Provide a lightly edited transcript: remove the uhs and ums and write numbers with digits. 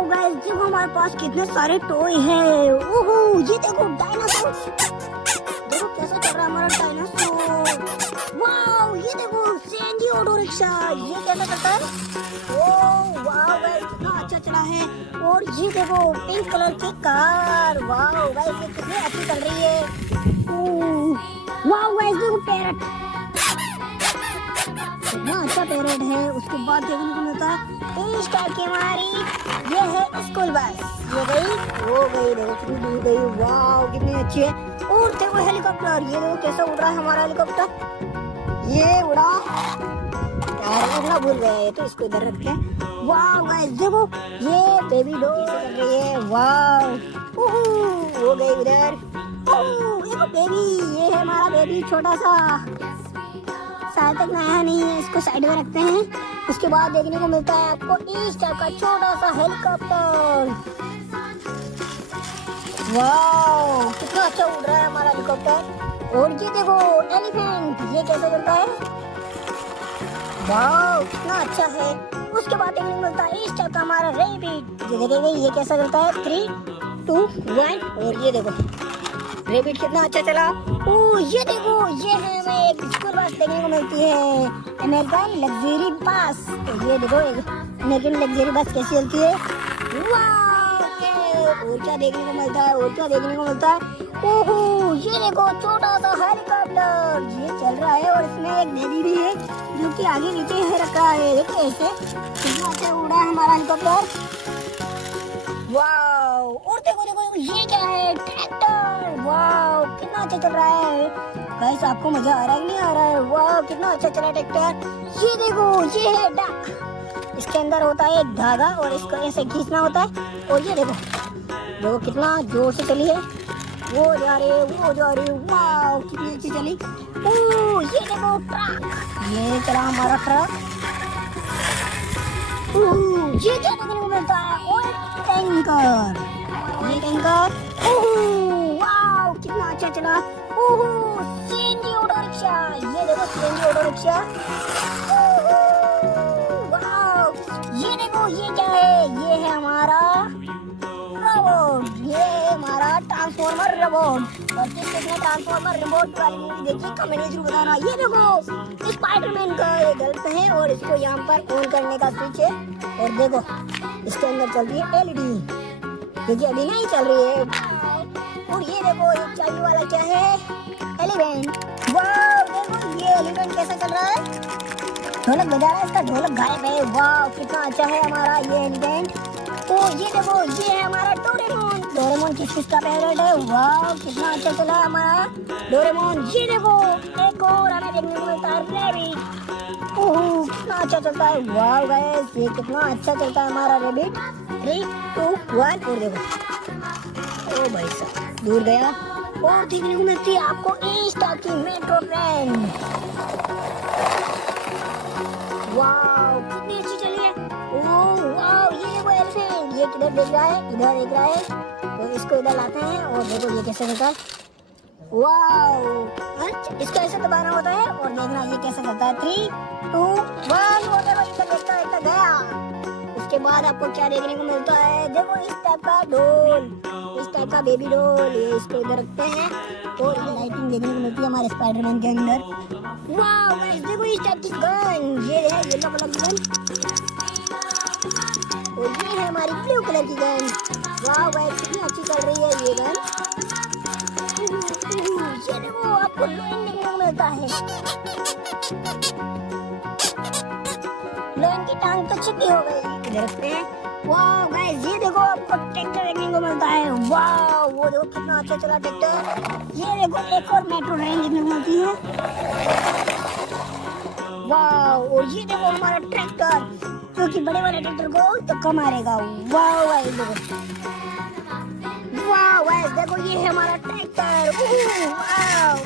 Wow guys, देखो हमारे पास कितने सारे टॉय हैं। ओहो, ये देखो डायनासोर। देखो कैसा चल रहा है हमारा डायनासोर। वाओ, ये देखो सीएनजी ऑटो रिक्शा, ये कैसा चलता है। ओह वाओ गाइस, कितना अच्छा चला है। और ये देखो पिंक कलर की कार। वाओ गाइस, ये कितनी अच्छी चल रही है। वाओ गाइस, देखो पैरट, कितना अच्छा पैरेट है। उसके बाद देखने को मिलता है इस टाइप की हमारी ये है स्कूल बस। ये गई, वो गई, देखो कितनी दूर गई। वाओ कितनी अच्छी है। और देखो हेलीकॉप्टर, ये देखो कैसा उड़ रहा है हमारा हेलीकॉप्टर। ये उड़ा यार, उड़ना भूल गए तो इसको इधर रखते हैं। वाओ गाइस, देखो ये बेबी डॉल चल रही है। वाओ वो गई उधर। देखो बेबी, ये है हमारा बेबी छोटा सा, शायद तक नया नहीं है, इसको साइड में रखते हैं। उसके बाद देखने को मिलता है आपको इस टाइप का छोटा सा हेलीकॉप्टर। वाओ कितना अच्छा उड़ रहा है हमारा हेलीकॉप्टर। और ये देखो एलिफेंट, ये कैसे चलता है। वाओ कितना अच्छा है। उसके बाद देखने को मिलता है इस टाइप का हमारा रैबिट, ये देखेंगे ये कैसा चलता है। 3, 2, 1। और ये देखो रैबिट कितना अच्छा चला। ये देखो, ये है हमें एक स्कूल बस देखने को मिलती है, अमेरिकन लग्जरी बस। तो ये देखो अमेरिकन लग्जरी बस कैसी चलती है। और क्या देखने को मिलता है, और क्या देखने को मिलता है। ओहो, ये देखो छोटा सा हेलीकॉप्टर, ये चल रहा है। और इसमें एक बेबी भी है जो कि आगे नीचे है रखा है। देखो ऐसे कितना अच्छा उड़ा है हमारा हेलीकॉप्टर। वाओ, और देखो देखो ये क्या है, ट्रैक्टर। वाओ कितना अच्छा चल रहा है। गाइस आपको मजा आ रहा है कि नहीं आ रहा है। वाओ कितना अच्छा चला ट्रैक्टर। ये देखो ये है डक, इसके अंदर होता है एक धागा और इसको ऐसे खींचना होता है। और ये देखो देखो कितना जोर से चली है। वो जा रही है, वो जा रही है। वाओ कितनी अच्छी चली। ये देखो ट्रक, ये चला हमारा ट्रक। ये क्या देखने को मिलता है, ऑयल टैंकर, ये टैंकर। वाओ कितना अच्छा चला। सीएनजी ऑटो रिक्शा, ये देखो सीएनजी ऑटो रिक्शा। वाओ, ये देखो ये क्या है, ये है हमारा रोबोट, ये है हमारा ट्रांसफॉर्मर रोबोट। और किसने ट्रांसफॉर्मर रोबोट वाली मूवी देखी कमेंट में जरूर बताना। ये देखो स्पाइडरमैन का ये गल्प है और इसको यहाँ पर ऑन करने का स्विच है। और देखो इसके अंदर चल रही है एलईडी, क्योंकि अभी नहीं चल रही है। और ये देखो ये चाबी वाला क्या है, एलिफेंट। वाओ देखो ये एलिफेंट कैसा चल रहा है, ढोलक बजा रहा है, इसका ढोलक गायब है। वाओ कितना अच्छा है हमारा ये एलिफेंट। तो ये देखो ये है हमारा डोरेमोन। डोरेमोन किसका फेवरेट है। वाओ कितना अच्छा चला है हमारा डोरेमोन। ये देखो एक और हमें देखने को मिलता है रैबिट। कितना अच्छा चलता है। वाओ गाइस, ये कितना अच्छा चलता है हमारा रैबिट। 3, 2, 1। और देखो ओ भाई साहब दूर गया। और देखने को मिलती है आपको इस टाइप की मेट्रो ट्रेन। वाओ कितनी अच्छी चली है। वाओ ये देखो एलिफेंट, ये किधर देख रहा है, इधर देख रहा है। तो इसको इधर लाते हैं और देखो ये कैसे चलता है। वाओ इसको ऐसे दबाना होता है और देखना ये कैसे चलता है। 3, 2, 1। वो देखो देखता गया। उसके बाद आपको क्या देखने को मिलता है, देखो इस टाइप का डोल, इस टाइप का बेबी डोल। ये इसको इधर रखते हैं और ये लाइटिंग देखने को मिलती है हमारे स्पाइडरमैन के अंदर। वाओ गाइस देखो इस टाइप की गन, ये है येलो कलर की गन और ये है हमारी ब्लू कलर की गन। वाओ गाइस कितनी अच्छी चल रही है ये गन। ये देखो आपको लोइन देखने को मिलता है। लोइन की टांग तो छिपी हो गई, इधर रखते हैं। वाओ गाइस ये देखो आपको ट्रैक्टर देखने को मिलता है। वाओ वो देखो कितना अच्छा चला ट्रैक्टर। ये देखो एक और मेट्रो ट्रेन देखने को मिलती है। वाओ और ये देखो हमारा ट्रैक्टर जो कि बड़े वाले ट्रैक्टर को धक्का मारेगा। वाओ गाइस देखो, वाओ गाइस देखो ये है हमारा ट्रैक्टर। वाओ